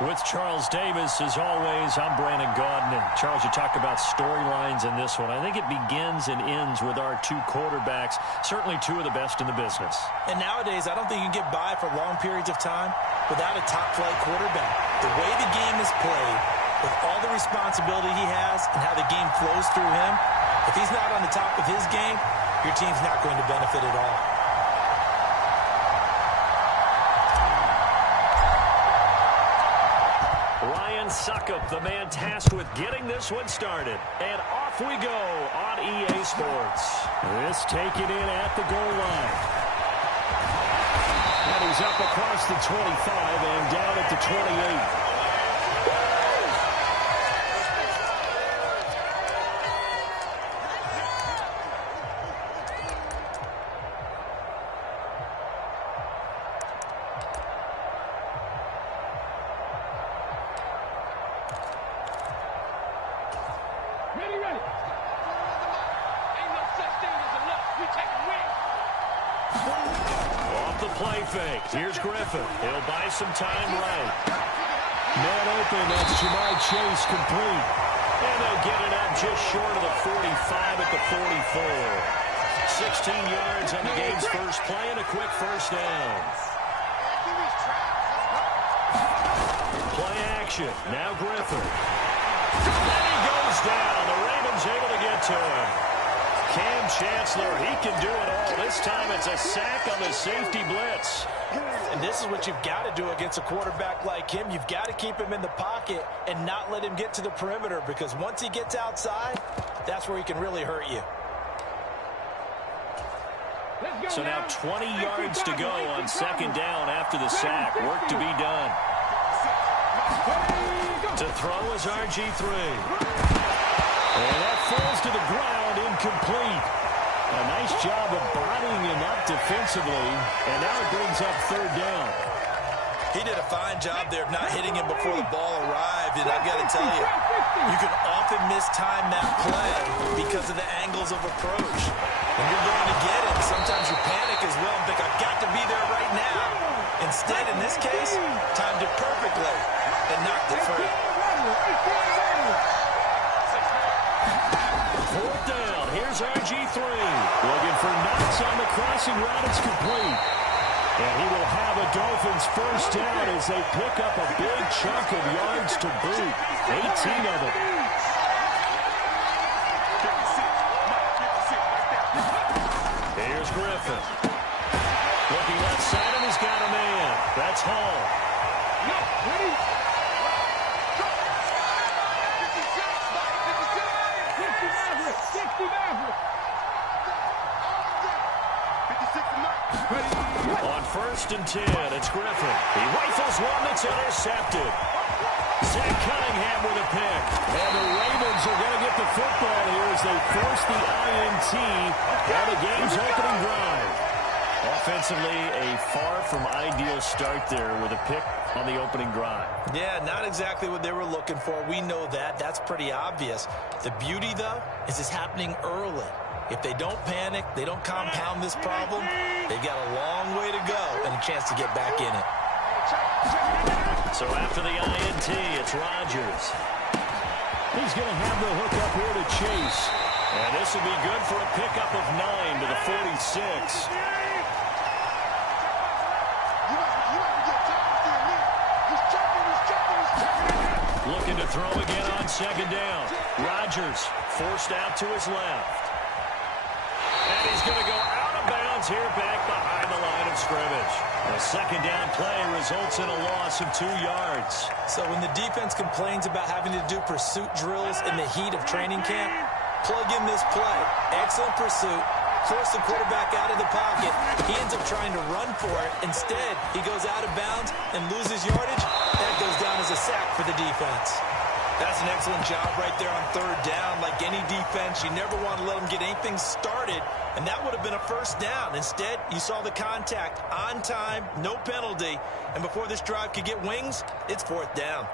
With Charles Davis, as always, I'm Brandon Gaudin. And Charles, you talk about storylines in this one. I think it begins and ends with our two quarterbacks, certainly two of the best in the business. And nowadays, I don't think you can get by for long periods of time without a top-flight quarterback. The way the game is played, with all the responsibility he has and how the game flows through him, if he's not on the top of his game, your team's not going to benefit at all. Suckup, the man tasked with getting this one started. And off we go on EA Sports. This taken in at the goal line. And he's up across the 25 and down at the 28. Here's Griffin. He'll buy some time right. Man open. That's Ja'Marr Chase complete. And they'll get it up just short of the 45 at the 44. 16 yards on the game's first play and a quick first down. Play action. Now Griffin. And he goes down. The Ravens able to get to him. Cam Chancellor, he can do it all. This time it's a sack on the safety blitz. And this is what you've got to do against a quarterback like him. You've got to keep him in the pocket and not let him get to the perimeter, because once he gets outside, that's where he can really hurt you. So now 20 yards to go on second down after the sack. Work to be done. To throw is RG3. And that falls to the ground, incomplete. A nice job of bodying him up defensively, and now it brings up third down. He did a fine job there of not hitting him before the ball arrived, and I've got to tell you, you can often mistime that play because of the angles of approach. When you're going to get it, sometimes you panic as well and think, I've got to be there right now. Instead, in this case, timed it perfectly and knocked it free. Fourth down. Here's RG3. Looking for Knox on the crossing route. It's complete. And he will have a Dolphins first down as they pick up a big chunk of yards to boot. 18 of them. Here's Griffin. Looking left side, and he's got a man. That's Hall. On first and 10, it's Griffin. He rifles one that's intercepted. Zach Cunningham with a pick. And the Ravens are going to get the football here as they force the INT on the game's opening drive. Offensively, a far from ideal start there with a pick on the opening drive. Yeah, not exactly what they were looking for. We know that. That's pretty obvious. The beauty, though, is it's happening early. If they don't panic, they don't compound this problem, they've got a long way to go and a chance to get back in it. So after the INT, it's Rodgers. He's going to have the hook up here to Chase. And this will be good for a pickup of 9 to the 46. Looking to throw again on second down. Rodgers forced out to his left. And he's going to go out of bounds here back behind the line of scrimmage. A second down play results in a loss of 2 yards. So when the defense complains about having to do pursuit drills in the heat of training camp, plug in this play. Excellent pursuit. Force the quarterback out of the pocket. He ends up trying to run for it. Instead, he goes out of bounds and loses yardage. That goes down as a sack for the defense. That's an excellent job right there on third down. Like any defense, you never want to let them get anything started, and that would have been a first down. Instead, you saw the contact on time, no penalty, and before this drive could get wings, it's fourth down.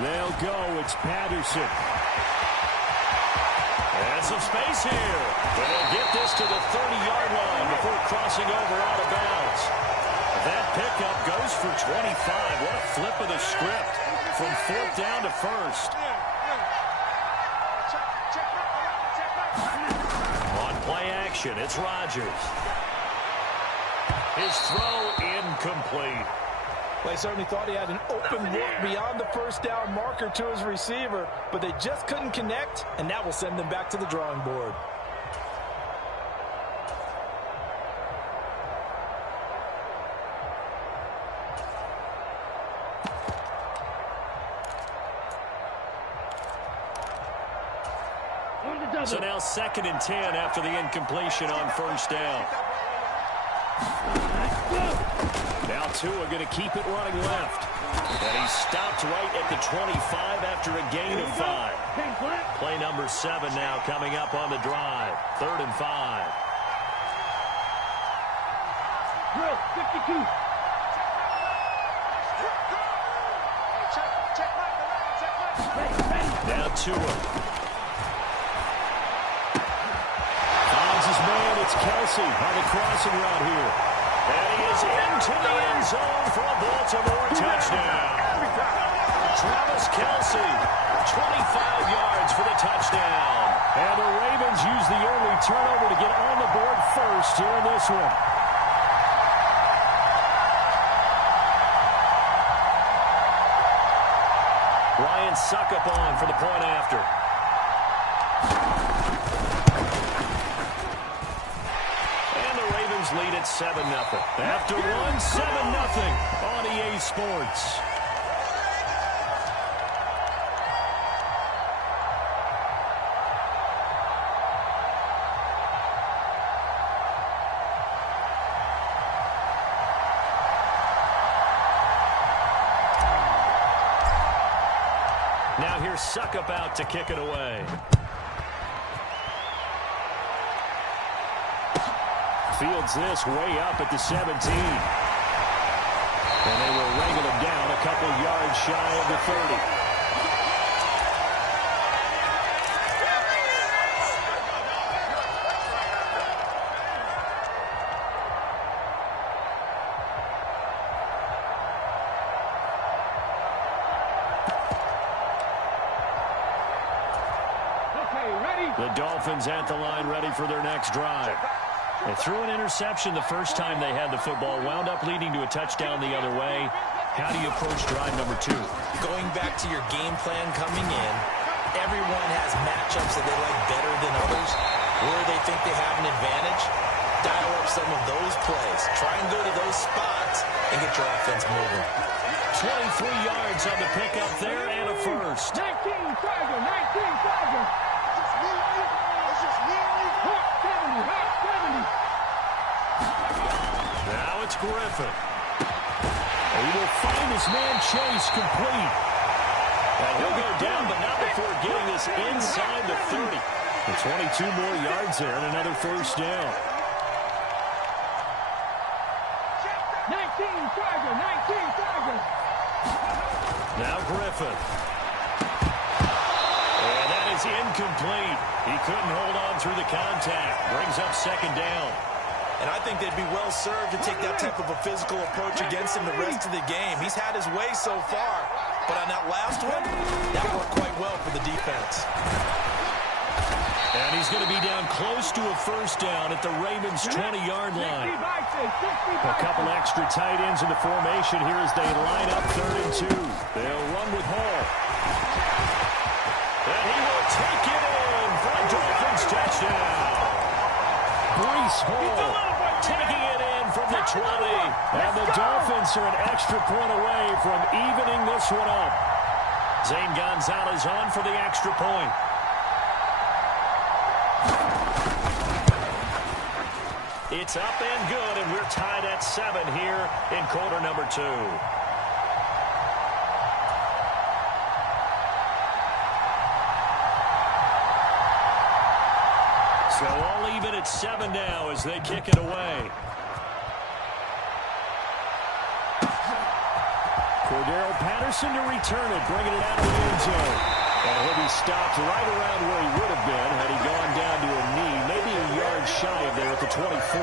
They'll go. It's Patterson. And some space here. But they'll get this to the 30-yard line before crossing over out of bounds. That pickup goes for 25. What a flip of the script from 4th down to 1st. On play action, it's Rodgers. His throw incomplete. They certainly thought he had an open look beyond the 1st down marker to his receiver, but they just couldn't connect, and that will send them back to the drawing board. So now 2nd and 10 after the incompletion on 1st down. Now Tua going to keep it running left. And he's stopped right at the 25 after a gain of 5. Play number 7 now coming up on the drive. 3rd and 5. Drill, 52. Now Tua. Finds his man. It's Kelsey on the crossing route here. And he is into the end zone for a Baltimore touchdown. Travis Kelsey, 25 yards for the touchdown. And the Ravens use the early turnover to get on the board first here in this one. Ryan Succop on for the point after. Lead at 7-0. After one, 7-0 on EA Sports. Now here's Succop out to kick it away. Fields this way up at the 17. And they will wrangle him down a couple yards shy of the 30. The Dolphins at the line ready for their next drive. They threw an interception the first time they had the football, wound up leading to a touchdown the other way. How do you approach drive number 2? Going back to your game plan coming in, everyone has matchups that they like better than others. Where they think they have an advantage, dial up some of those plays. Try and go to those spots and get your offense moving. 23 yards on the pickup there and a first. 19 Tiger, 19 Tiger. Now it's Griffin. He will find his man Chase complete. And he'll go down, but not before getting this inside the 30. And 22 more yards there and another first down. 19 Tiger, 19 Tiger. Now Griffin. And that is incomplete. He couldn't hold on through the contact. Brings up 2nd down. And I think they'd be well served to take that type of a physical approach against him the rest of the game. He's had his way so far. But on that last one, that worked quite well for the defense. And he's going to be down close to a first down at the Ravens' 20-yard line. A couple extra tight ends in the formation here as they line up 3rd and 2. They'll run with Hall. And he will take it in for a Dolphins touchdown. Breece Hall taking it in from the 20. And the Dolphins are an extra point away from evening this one up. Zane Gonzalez on for the extra point. It's up and good, and we're tied at 7 here in quarter number 2. So all even at 7 now as they kick it away. Cordero Patterson to return it, bringing it out of the end zone. And he'll be stopped right around where he would have been had he gone down to a knee, maybe a yard shy of there at the 24.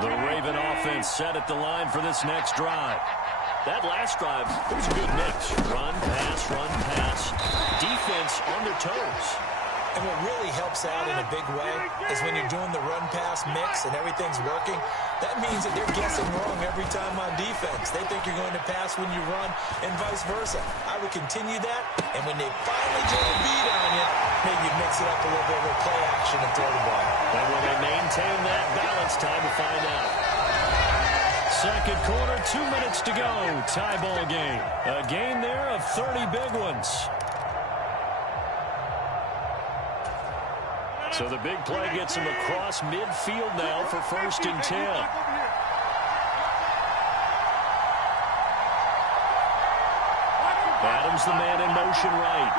The Raven offense set at the line for this next drive. That last drive, it was a good mix. Run, pass. Defense on their toes. And what really helps out in a big way is when you're doing the run-pass mix and everything's working, that means that they're guessing wrong every time on defense. They think you're going to pass when you run and vice versa. I would continue that, and when they finally get a beat on you, maybe mix it up a little bit with play action and throw the ball. And will they maintain that balance? Time to find out. Second quarter, 2 minutes to go. Tie ball game. A game there of 30 big ones. So the big play gets him across midfield now for 1st and 10. Adams, the man in motion right.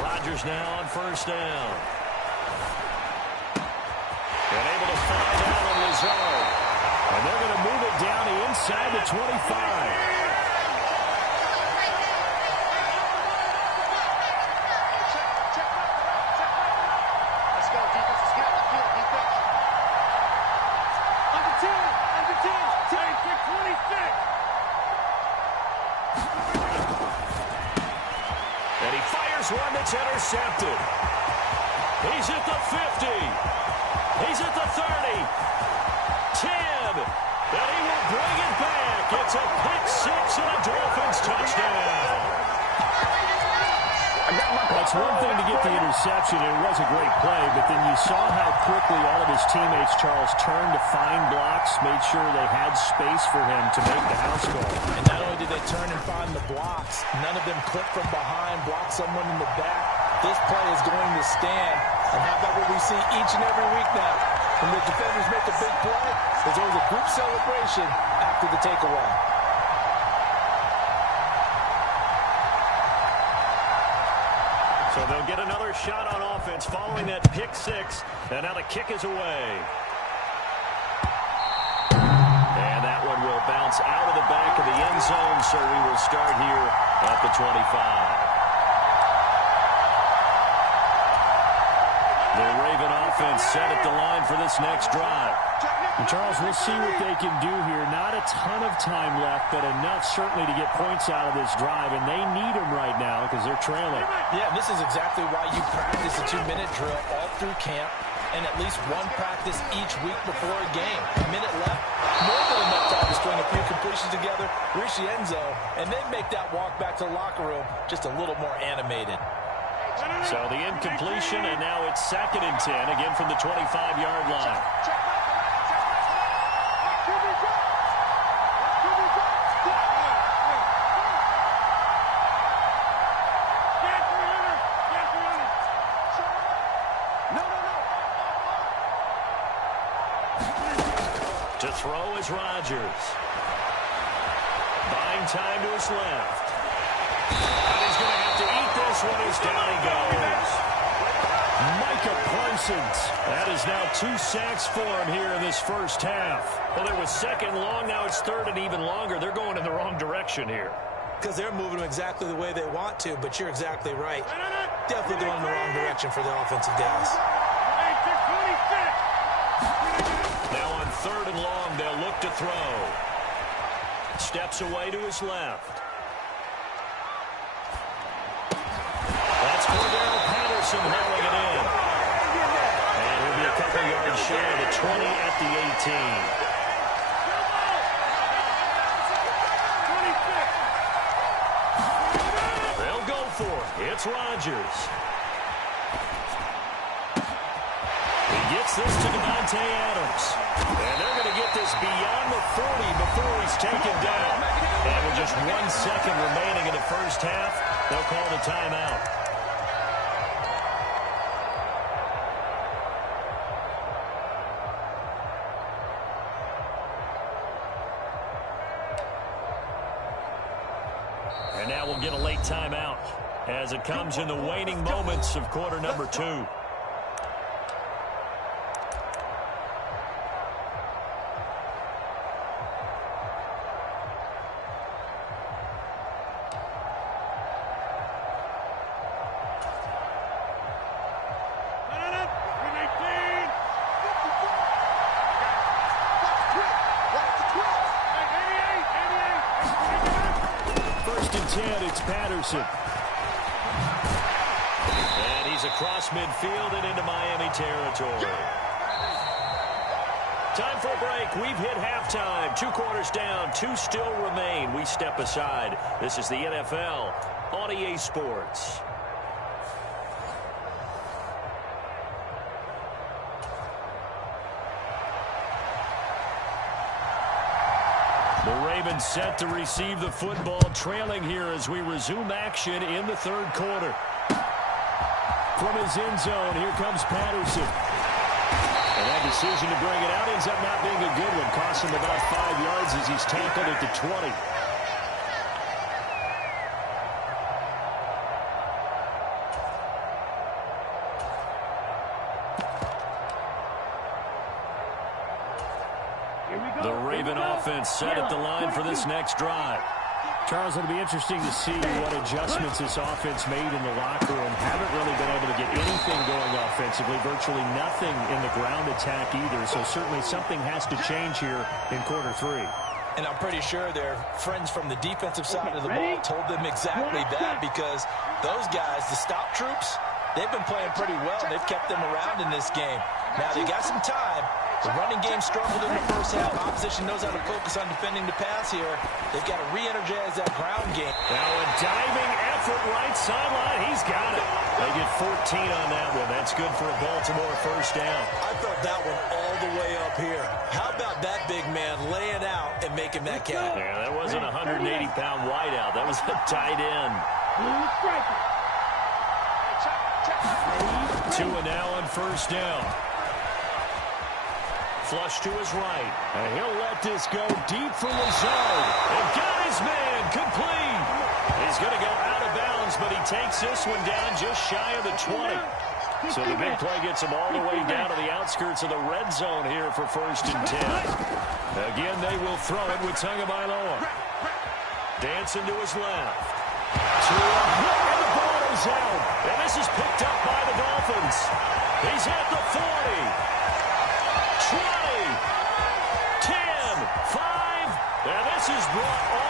Rodgers now on 1st down. And able to find Allen Lazard. And they're going to move it down to inside the 25. One that's intercepted. He's at the 50. He's at the 30. 10. And he will bring it back. It's a pick six and a Dolphins touchdown. That's one thing to get the interception. It was a great play, but then you saw how quickly all of his teammates, Charles, turned to find blocks, made sure they had space for him to make the house call. And not only did they turn and find the blocks, none of them clip from behind, block someone in the back. This play is going to stand. And how about what we see each and every week now? When the defenders make a big play, there's always a group celebration after the takeaway. So they'll get another shot on offense following that pick six. And now the kick is away. And that one will bounce out of the back of the end zone. So we will start here at the 25. The Raven offense set at the line for this next drive. And Charles, we'll see what they can do here. Not a ton of time left, but enough certainly to get points out of this drive. And they need them right now because they're trailing. Yeah, and this is exactly why you practice a 2-minute drill all through camp and at least one practice each week before a game. A minute left, more than enough time to string a few completions together, reach the end zone, and then make that walk back to the locker room just a little more animated. So the incompletion, and now it's 2nd and 10, again from the 25-yard line. To throw is Rodgers. Buying time to his left. And he's going to have to eat this one as down he goes. Micah Parsons. That is now 2 sacks for him here in this first half. Well, it was 2nd long, now it's 3rd and even longer. They're going in the wrong direction here. Because they're moving them exactly the way they want to, but you're exactly right. Definitely going in the wrong direction for the offensive guys. Now on 3rd and long, they'll look to throw. Steps away to his left. That's Cordero Patterson hauling it in. And he'll be a couple yards short of the 20 at the 18. They'll go for it. It's Rodgers. He gets this to Davante Adams. And they're going to get this beyond the 40 before he's taken down. And with just 1 second remaining in the first half, they'll call the timeout. And now we'll get a late timeout as it comes in the waning moments of quarter number 2. It's Patterson. And he's across midfield and into Miami territory. Time for a break. We've hit halftime. 2 quarters down. 2 still remain. We step aside. This is the NFL on EA Sports. The Ravens set to receive the football, trailing here as we resume action in the 3rd quarter. From his end zone, here comes Patterson. And that decision to bring it out ends up not being a good one. Cost him about 5 yards as he's tackled at the 20. The Raven offense set at the line for this next drive. Charles, it'll be interesting to see what adjustments this offense made in the locker room. Haven't really been able to get anything going offensively, virtually nothing in the ground attack either. So certainly something has to change here in quarter 3. And I'm pretty sure their friends from the defensive side of the ball told them exactly that, because those guys, the stop troops, they've been playing pretty well. They've kept them around in this game. Now, they got some time. The running game struggled in the first half. Opposition knows how to focus on defending the pass here. They've got to re-energize that ground game. Now a diving effort right sideline. He's got it. They get 14 on that one. That's good for a Baltimore first down. I felt that one all the way up here. How about that big man laying out and making that catch? Yeah, that wasn't a 180-pound wideout. That was a tight end. 2 and now on first down. Flush to his right. And he'll let this go deep for Lazard. And got his man complete. He's going to go out of bounds, but he takes this one down just shy of the 20. So the big play gets him all the way down to the outskirts of the red zone here for 1st and 10. Again, they will throw it with Tagovailoa. Dancing to his left. And the ball is out. And this is picked up by the Dolphins. He's at the 40. 20, 10, 5, and this is brought